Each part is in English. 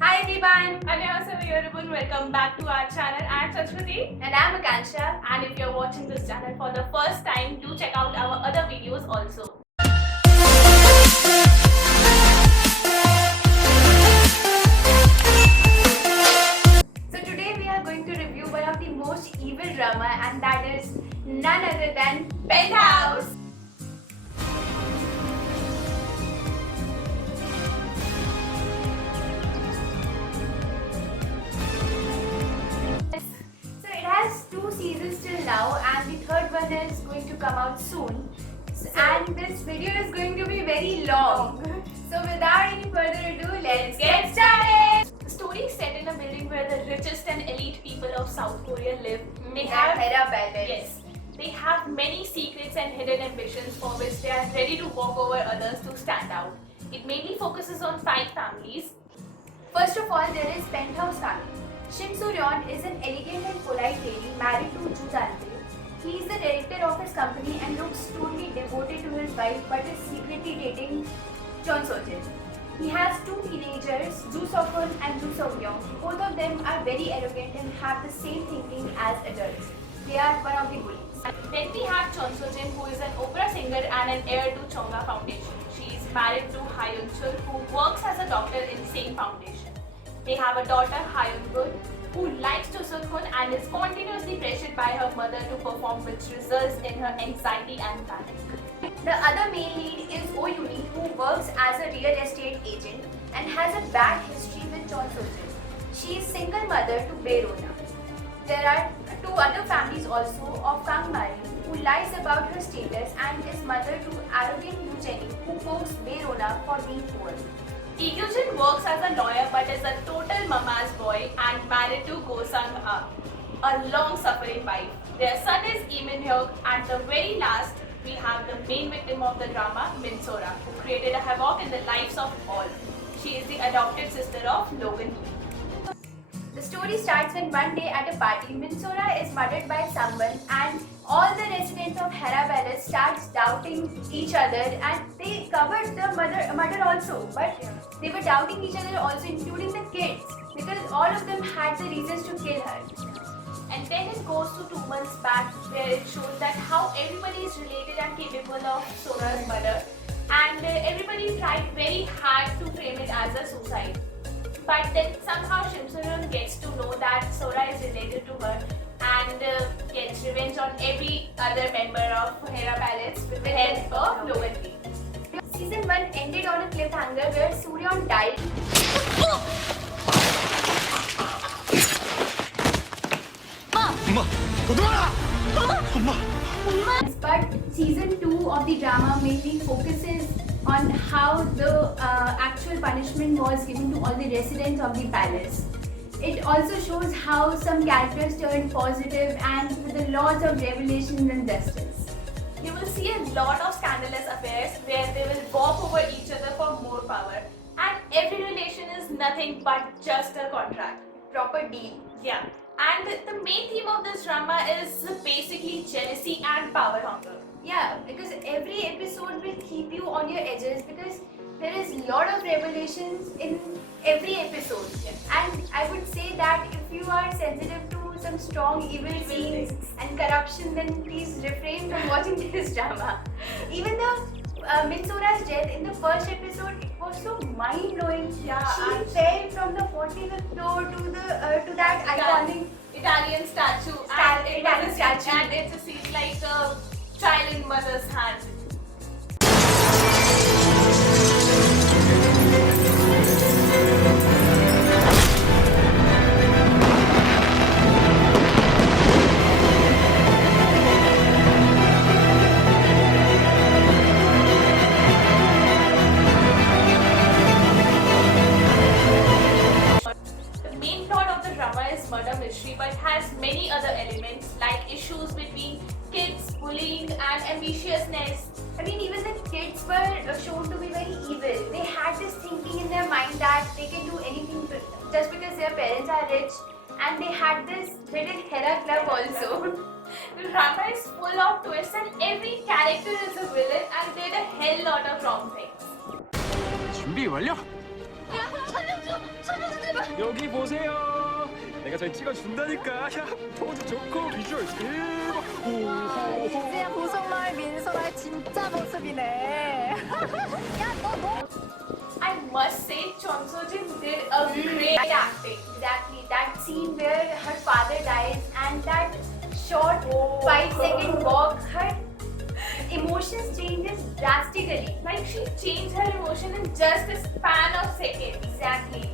Hi everyone, Annyeonghaseyo everyone, welcome back to our channel. I'm Saraswati, and I'm Akansha. and if you're watching this channel for the first time, do check out our other videos also. So today we are going to review one of the most evil drama, and that is none other than Penthouse. So it has 2 seasons till now, and the third one is going to come out soon. And this video is going to be very long. So without any further ado, let's get started. The story is set in a building where the richest and elite people of South Korea live. They The have Hera Palace. yes, they have many secrets and hidden ambitions for which they are ready to walk over others to stand out. It mainly focuses on 5 families. First of all, there is Penthouse family. Shin Soo-ryun is an elegant and polite lady married to Joo Dan-tae. He is the director of his company and looks totally devoted to his wife, but is secretly dating Chon Soo-jin. He has 2 teenagers, Joo Suk-hoon and Joo Seok-young. Both of them are very arrogant and have the same thinking as adults. They are one of the bullies. Then we have Chon Soo-jin, who is an opera singer and an heir to Chonga Foundation. She is married to Hyun-chul, who works as a doctor in same foundation. They have a daughter, Hyun-gun, who likes Jo Suk-hoon and is continuously pressured by her mother to perform, which results in her anxiety and panic. The other main lead is Oh Yuni, who works as a real estate agent and has a bad history with Chon Soo-jin. She is single mother to Bae-rona. There are 2 other families also of Kang Mari, who lies about her status and is mother to arrogant Yoo Jenny, who pokes Bae-rona for being poor. Lee-kyung-jin works as a lawyer but is a total mama's boy and married to Go Sang-ah, a long-suffering wife. Their son is Lee Min-hyuk, and the very last, we have the main victim of the drama, Min So-ra, who created a havoc in the lives of all. She is the adopted sister of Logan Lee. The story starts when one day at a party, Min So-ra is murdered by someone, and all the residents of Hera Palace starts doubting each other, and they covered the murder also, but they were doubting each other also, including the kids, because all of them had the reasons to kill her. And then it goes to 2 months back, where it shows that how everybody is related and capable of Sora's murder, and everybody tried very hard to frame it as a suicide. But then somehow Shin Soo-ryun gets to know that Sora is related to her and gets revenge on every other member of Hera Palace with the help of Logan Lee. Season 1 ended on a cliffhanger where Soo-ryun died. But season 2 of the drama mainly focuses on how the actual punishment was given to all the residents of the palace. It also shows how some characters turned positive and with a lot of revelations and justice. You will see a lot of scandalous affairs where they will walk over each other for more power, and every relation is nothing but just a contract. Proper deal. Yeah. And the main theme of this drama is basically jealousy and power hunger. Yeah, because every episode will keep you on your edges because there is a lot of revelations in every episode. And I would say that if you are sensitive to some strong evil scenes and corruption, then please refrain from watching this drama. Even the Min So-ra's death in the first episode, it was so mind-blowing. Yeah, She fell from the 45th floor to that iconic Italian statue. Italian statue. And it just seems like a child in mother's hand. The main plot of the drama is murder mystery, but has many other elements like issues between kids, bullying, and ambitiousness. I mean, even the kids were shown to be very evil. They had this thinking in their mind that they can do anything just because their parents are rich, and they had this little Hera club also. The drama is full of twists, and every character is a villain and did a hell lot of wrong things. 준비 완료. 살려줘! 살려줘! 여기 보세요. 내가 잘 찍어준다니까. 야, 포즈 좋고 비주얼 대박. 오. 이제야 보성마을 민소라의 진짜 모습이네. 야, 너 I must say, Chon Soo-jin did a great acting. Exactly, that scene where her father dies and that short 5-second walk, her emotions changes drastically. Like she changed her emotion in just a span of seconds. Exactly.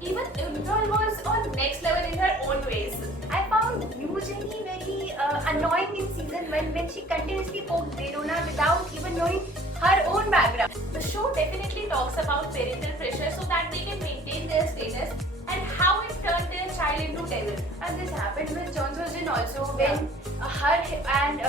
Even Eunyeol was on next level in her own ways. I found usually very annoying in season 1 when she continuously poked Verona without even knowing her own background. The show definitely talks about parental pressure so that they can maintain their status and how it turned their child into devil. And this happened with Chon Soo-jin also when her and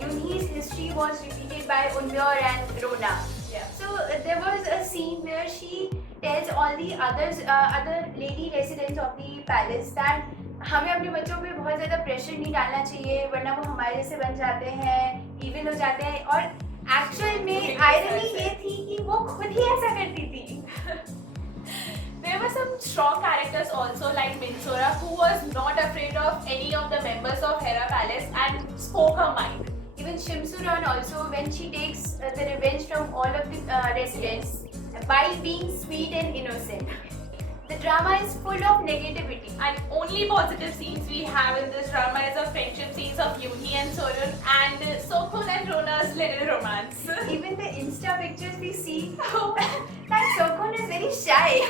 Yoonhee's history was repeated by Eunyeol and Rona. Yeah. So there was a scene where she tells all the other lady residents of the palace that हमें अपने बच्चों पे बहुत ज़्यादा pressure नहीं डालना चाहिए वरना वो हमारे जैसे बन जाते हैं इविल हो जाते हैं और एक्चुअल में आयरनी ये थी कि वो खुद ही ऐसा करती थी. There were some strong characters also like Minsora who was not afraid of any of the members of Hera Palace and spoke her mind. Even Shimsuran also when she takes the revenge from all of the residents while being sweet and innocent. The drama is full of negativity. And only positive scenes we have in this drama is the friendship scenes of Yoonhee and Sorun and Sokun and Rona's little romance. Even the Insta pictures we see that Sokun is very shy.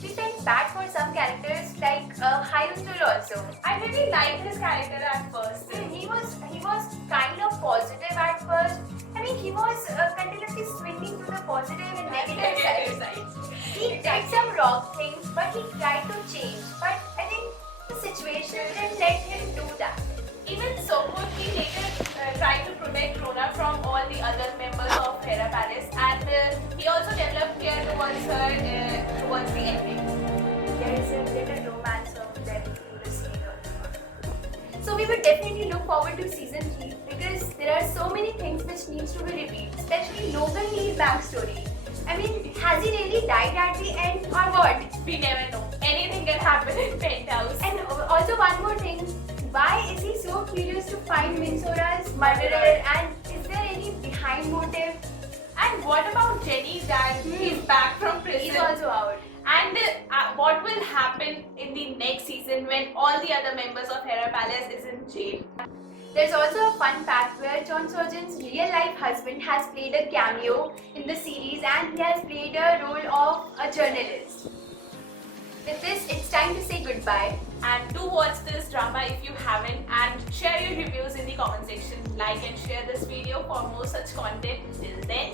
We felt bad for some characters like Hyunsul also. I really liked his character at first. He was kind of positive at first. I mean, he was continuously swinging to the positive and negative side. He did some wrong things, but he tried to change. But I think the situation didn't let him do that. Even Sokun, he later tried to protect Rona from all the other members of Hera Palace and he also developed care towards her towards the ending. There is a little romance of them through the series. So we would definitely look forward to season 3 because there are so many things which needs to be revealed, especially Logan Lee's backstory. I mean, has he really died at the end or what? We never know. Anything can happen in Penthouse. And also one more thing, why is he so curious to find Minsora's murderer and is there any behind motive? And what about Jenny that he's back from prison? He's also out. And what will happen in the next season when all the other members of Hera Palace is in jail? There's also a fun fact where Chon Soo-jin's real-life husband has played a cameo in the series and he has played a role of a journalist. With this, it's time to say goodbye. And do watch this drama if you haven't and share your reviews in the comment section. Like and share this video for more such content. Till then,